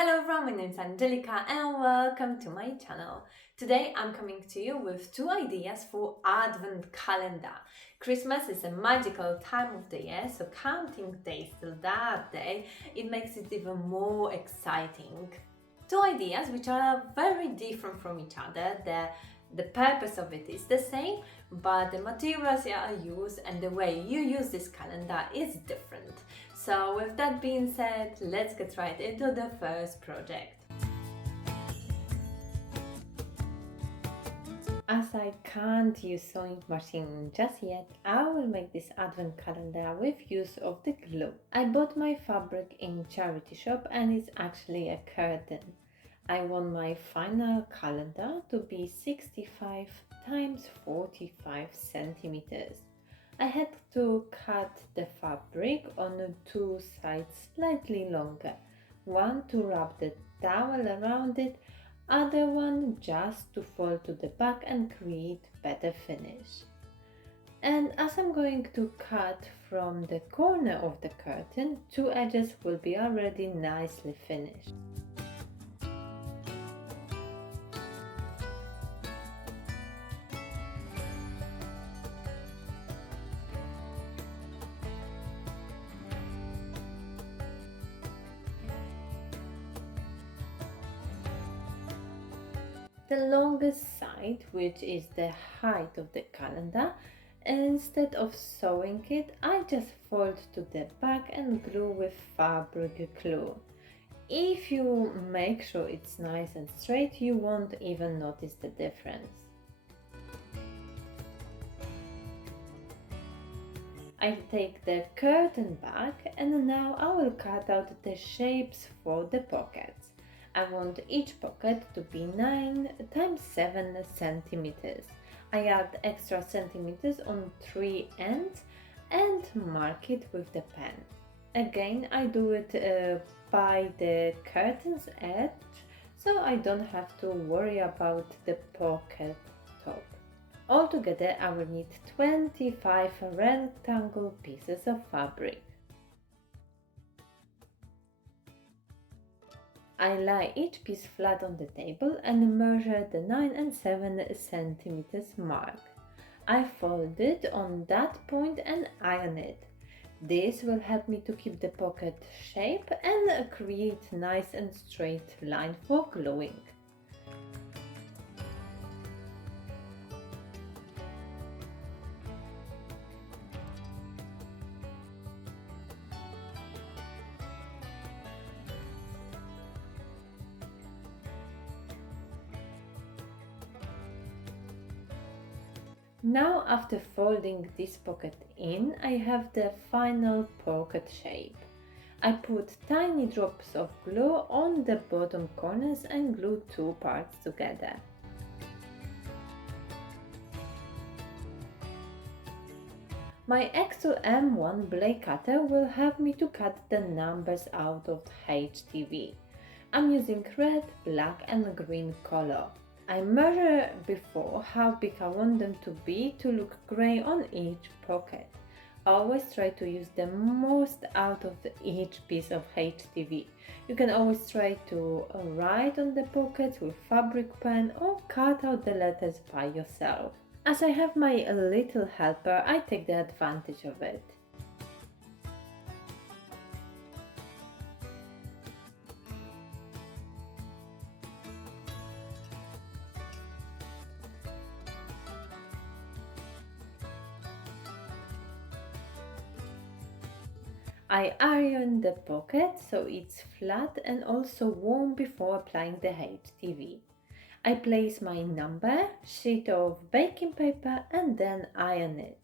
Hello everyone, my name is Angelica and welcome to my channel. Today I'm coming to you with two ideas for Advent calendar. Christmas is a magical time of the year, so counting days till that day, it makes it even more exciting. Two ideas which are very different from each other. The purpose of it is the same, but the materials are used and the way you use this calendar is different. So with that being said, let's get right into the first project. As I can't use sewing machine just yet, I will make this advent calendar with use of the glue. I bought my fabric in charity shop and it's actually a curtain. I want my final calendar to be 65 times 45 centimeters. I had to cut the fabric on two sides slightly longer, one to wrap the towel around it, other one just to fold to the back and create better finish. And as I'm going to cut from the corner of the curtain, two edges will be already nicely finished. The longest side, which is the height of the calendar, instead of sewing it, I just fold to the back and glue with fabric glue. If you make sure it's nice and straight, you won't even notice the difference. I take the curtain back and now I will cut out the shapes for the pockets. I want each pocket to be 9 times 7 centimeters. I add extra centimeters on 3 ends and mark it with the pen. Again, I do it by the curtain's edge, so I don't have to worry about the pocket top. Altogether, I will need 25 rectangle pieces of fabric. I lie each piece flat on the table and measure the 9 and 7 centimeters mark. I fold it on that point and iron it. This will help me to keep the pocket shape and create nice and straight line for gluing. Now, after folding this pocket in, I have the final pocket shape. I put tiny drops of glue on the bottom corners and glue two parts together. My Xtool M1 blade cutter will help me to cut the numbers out of HTV. I'm using red, black and green color. I measure before how big I want them to be to look grey on each pocket. Always try to use the most out of each piece of HTV. You can always try to write on the pockets with fabric pen or cut out the letters by yourself. As I have my little helper, I take the advantage of it. I iron the pocket so it's flat and also warm before applying the HTV. I place my number, sheet of baking paper and then iron it.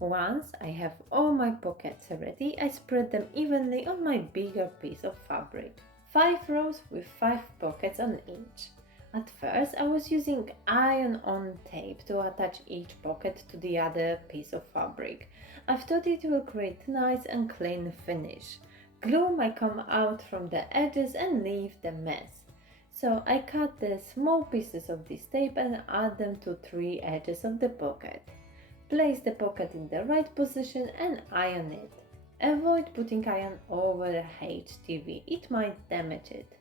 Once I have all my pockets ready, I spread them evenly on my bigger piece of fabric. 5 rows with 5 pockets on each. At first I was using iron-on tape to attach each pocket to the other piece of fabric. I thought it will create nice and clean finish. Glue might come out from the edges and leave the mess. So I cut the small pieces of this tape and add them to 3 edges of the pocket. Place the pocket in the right position and iron it. Avoid putting iron over the HTV, it might damage it.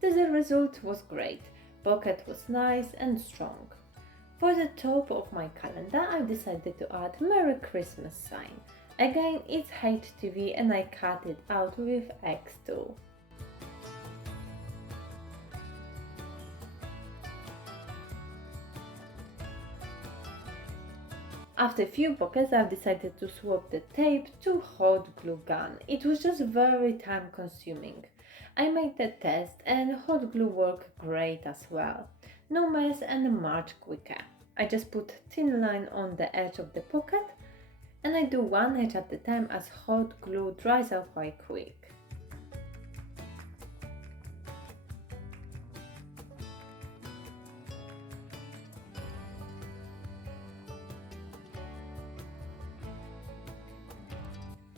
The result was great. Pocket was nice and strong. For the top of my calendar, I've decided to add Merry Christmas sign. Again, it's HTV and I cut it out with Xtool. After a few pockets, I've decided to swap the tape to hot glue gun. It was just very time consuming. I made the test and hot glue worked great as well. No mess and much quicker. I just put thin line on the edge of the pocket and I do one edge at a time as hot glue dries out quite quick.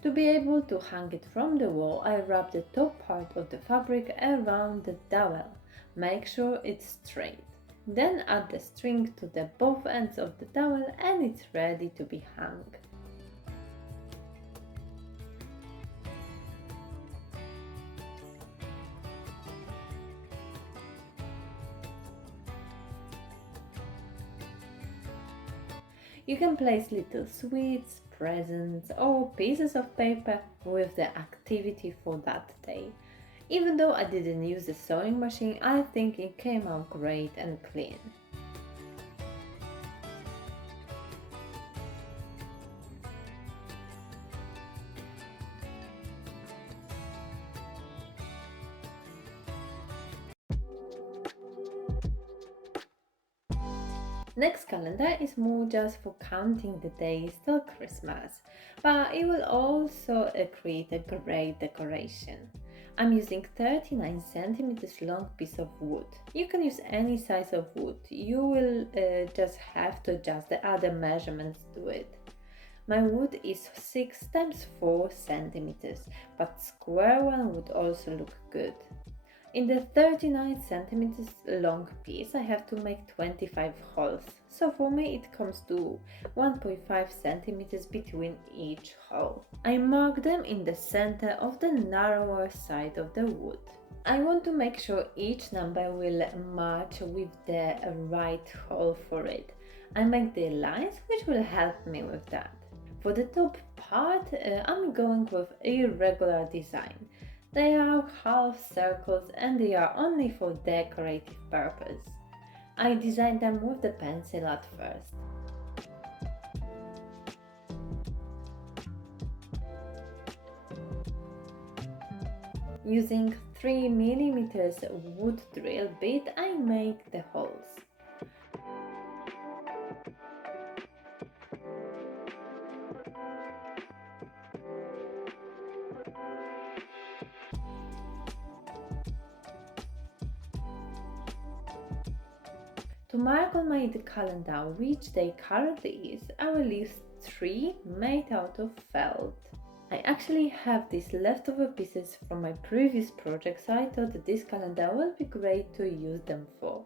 To be able to hang it from the wall, I wrap the top part of the fabric around the dowel. Make sure it's straight. Then add the string to the both ends of the towel and it's ready to be hung. You can place little sweets, presents or pieces of paper with the activity for that day. Even though I didn't use the sewing machine, I think it came out great and clean. Next calendar is more just for counting the days till Christmas, but it will also create a great decoration. I'm using 39 centimeters long piece of wood. You can use any size of wood, you will just have to adjust the other measurements to it. My wood is 6 times 4 centimeters, but square one would also look good. In the 39 centimeters long piece I have to make 25 holes, so for me it comes to 1.5 centimeters between each hole. I mark them in the center of the narrower side of the wood. I want to make sure each number will match with the right hole for it. I make the lines which will help me with that. For the top part I'm going with irregular design. They are half circles and they are only for decorative purpose. I designed them with the pencil at first. Using 3 mm wood drill bit, I make the holes. To mark on my calendar which day currently is, I will use 3 made out of felt. I actually have these leftover pieces from my previous project, so I thought that this calendar will be great to use them for.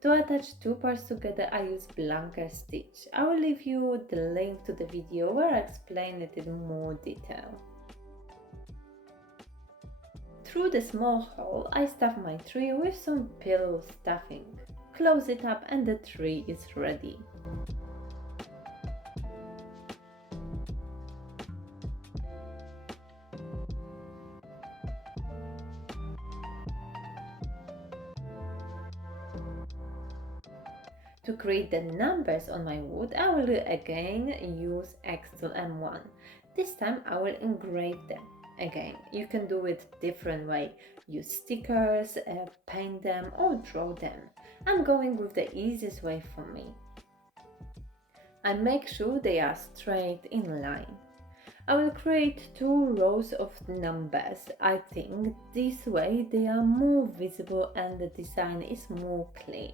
To attach 2 parts together I use blanket stitch. I will leave you the link to the video where I explain it in more detail. Through the small hole I stuff my tree with some pillow stuffing. Close it up and the tree is ready. To create the numbers on my wood, I will again use Xtool M1. This time I will engrave them. Again, you can do it different way. use stickers, paint them or draw them. I'm going with the easiest way for me. I make sure they are straight in line. I will create 2 rows of numbers. I think this way they are more visible and the design is more clear.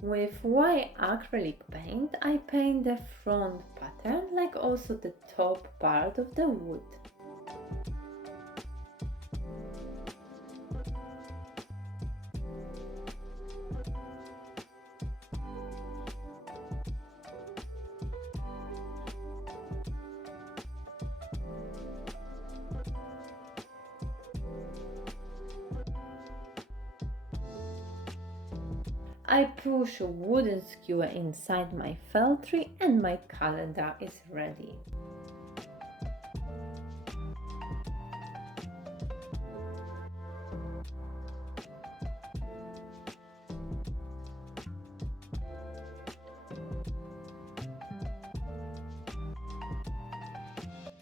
With white acrylic paint, I paint the front pattern like also the top part of the wood. I push a wooden skewer inside my feltry and my calendar is ready.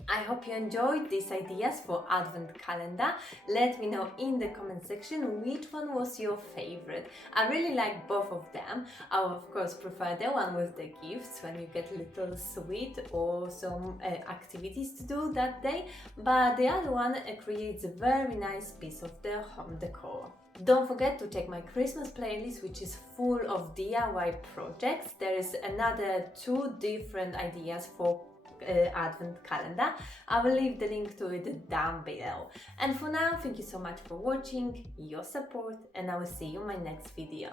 I hope you enjoyed these ideas for advent calendar. Let me know in the comment section which one was your favorite. I really like both of them. I of course prefer the one with the gifts when you get a little sweet or some activities to do that day, but the other one creates a very nice piece of the home decor. Don't forget to check my Christmas playlist, which is full of DIY projects. There is another 2 different ideas for advent calendar. I will leave the link to it down below. And for now, thank you so much for watching, your support, and I will see you in my next video.